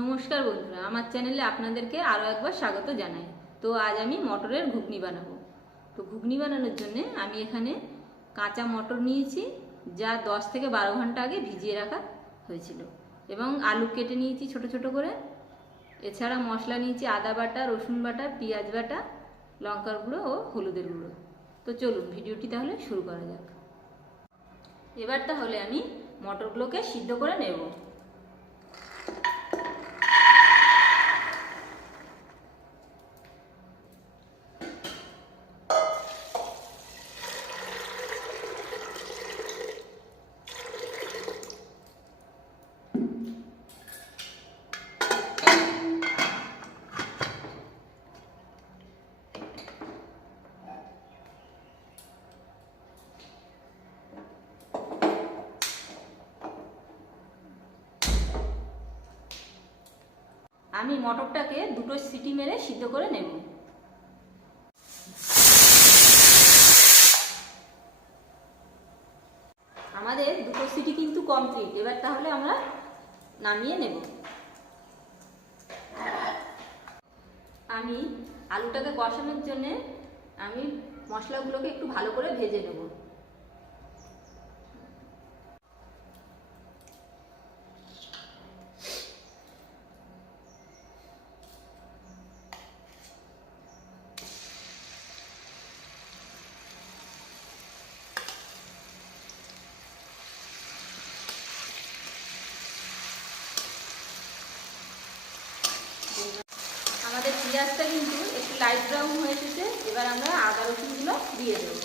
নমস্কার বন্ধুরা, আমার চ্যানেলে আপনাদেরকে আরও একবার স্বাগত জানাই। তো আজ আমি মটরের ঘুগনি বানাবো। তো ঘুগনি বানানোর জন্য আমি এখানে কাঁচা মটর নিয়েছি, যা 10 থেকে 12 ঘন্টা আগে ভিজিয়ে রাখা হয়েছিল, এবং আলু কেটে নিয়েছি ছোট ছোট করে। এছাড়া মশলা নিয়েছি আদা বাটা, রসুন বাটা, পেঁয়াজ বাটা, লঙ্কার গুঁড়ো ও হলুদের গুঁড়ো। তো চলুন ভিডিওটি তাহলে শুরু করা যাক। এবার তাহলে আমি মটরগুলোকে সিদ্ধ করে নেব। আমি মটরটাকে দুটো সিটি মেরে সিদ্ধ করে নেব। আমাদের দুটো সিটি কিন্তু কমপ্লিট। এবার তাহলে আমরা নামিয়ে নেব। আমি আলুটাকে কষানোর জন্য আমি মশলাগুলোকে একটু ভালো করে ভেজে নেব। আমাদের পেঁয়াজটা কিন্তু একটু লাইট ব্রাউন হয়ে এসেছে। এবার আমরা আদা রসুনগুলো দিয়ে দেব।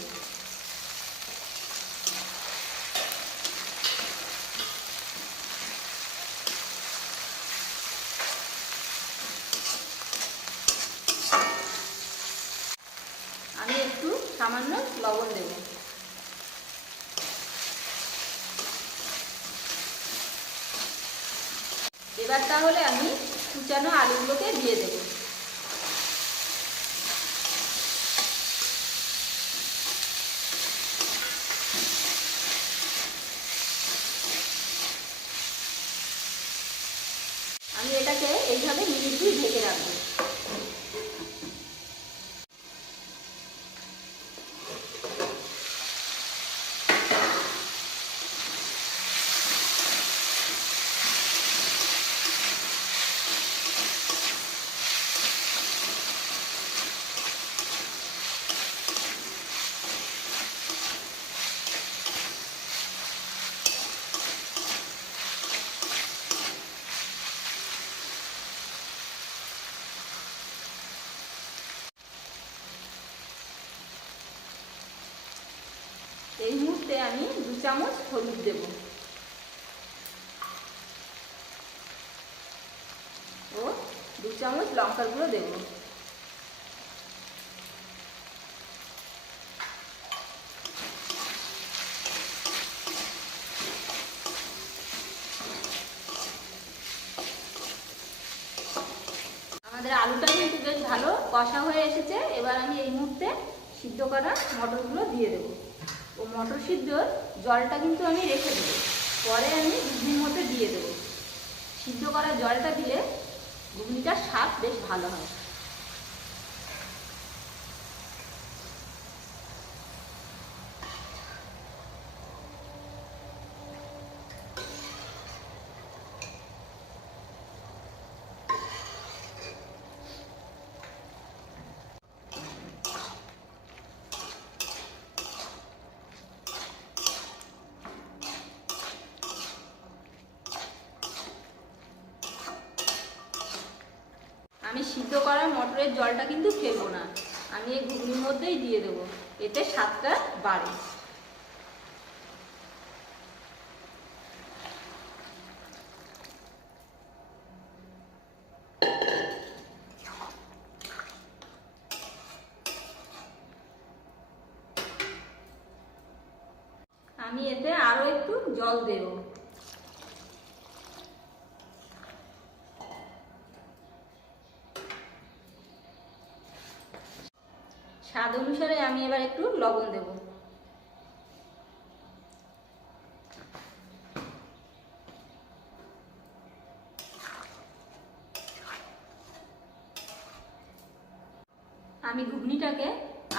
আমি একটু সামান্য লবণ দেব। এবার তাহলে আমি কুচানো আলুগুলোকে দিয়ে দেব। আমি এটাকে এইভাবে মিনিট 2 ঢেকে রাখবো। এই মুহূর্তে আমি 2 চামচ হলুদ দেব ও 2 চামচ লঙ্কার গুঁড়ো দেব। আমাদের আলুটা কিন্তু বেশ ভালো কষা হয়ে এসেছে। এবার আমি এই মুহূর্তে সিদ্ধ করা মটরগুলো দিয়ে দেবো। ও মটর সিদ্ধর জলটা কিন্তু আমি রেখে দেবো, পরে আমি ঘুগনির মধ্যে দিয়ে দেবো। সিদ্ধ করা জলটা দিলে ঘুগনিটার স্বাদ বেশ ভালো হয়। আমি সিদ্ধ করা মটরের জলটা কিন্তু ফেলবো না, আমি এই ঘুগনির মধ্যেই দিয়ে দেবো, এতে স্বাদটা বাড়ে। আমি এতে আরো একটু জল দেব। স্বাদ অনুসারে আমি এবার একটু লবণ দেব। ঘুগনিটাকে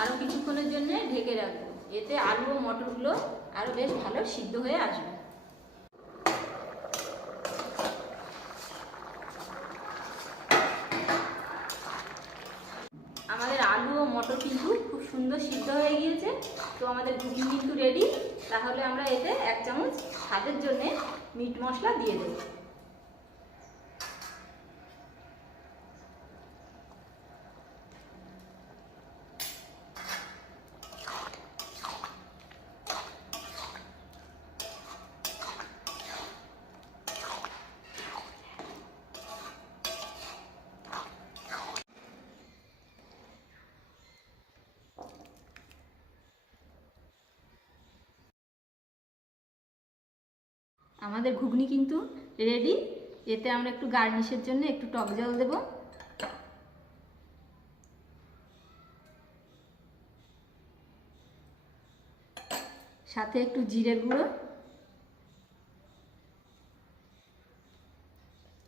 আরও কিছুক্ষণের জন্য ঢেকে রাখবো, এতে আলু ও মটরগুলো আরও বেশ ভালো সিদ্ধ হয়ে আসবে। আমাদের আলু ও মটর কিন্তু খুব সুন্দর সিদ্ধ হয়ে গিয়েছে। তো আমাদের ঘুগনি কিন্তু রেডি। তাহলে আমরা এতে 1 চামচ স্বাদের জন্য মিট মশলা দিয়ে দেব। আমাদের ঘুগনি কিন্তু রেডি। এতে আমরা একটু গার্নিশের জন্য একটু টক জল দেব। সাথে একটু জিরের গুঁড়ো,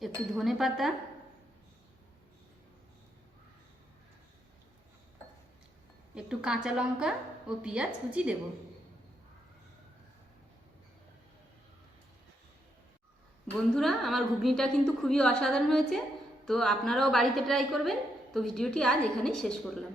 একটু ধনে পাতা, একটু কাঁচা লঙ্কা ও পেঁয়াজ কুচি দেব। বন্ধুরা, আমার ঘুগনিটা কিন্তু খুবই অসাধারণ হয়েছে। তো আপনারাও বাড়িতে ট্রাই করবেন। তো ভিডিওটি আজ এখানেই শেষ করলাম।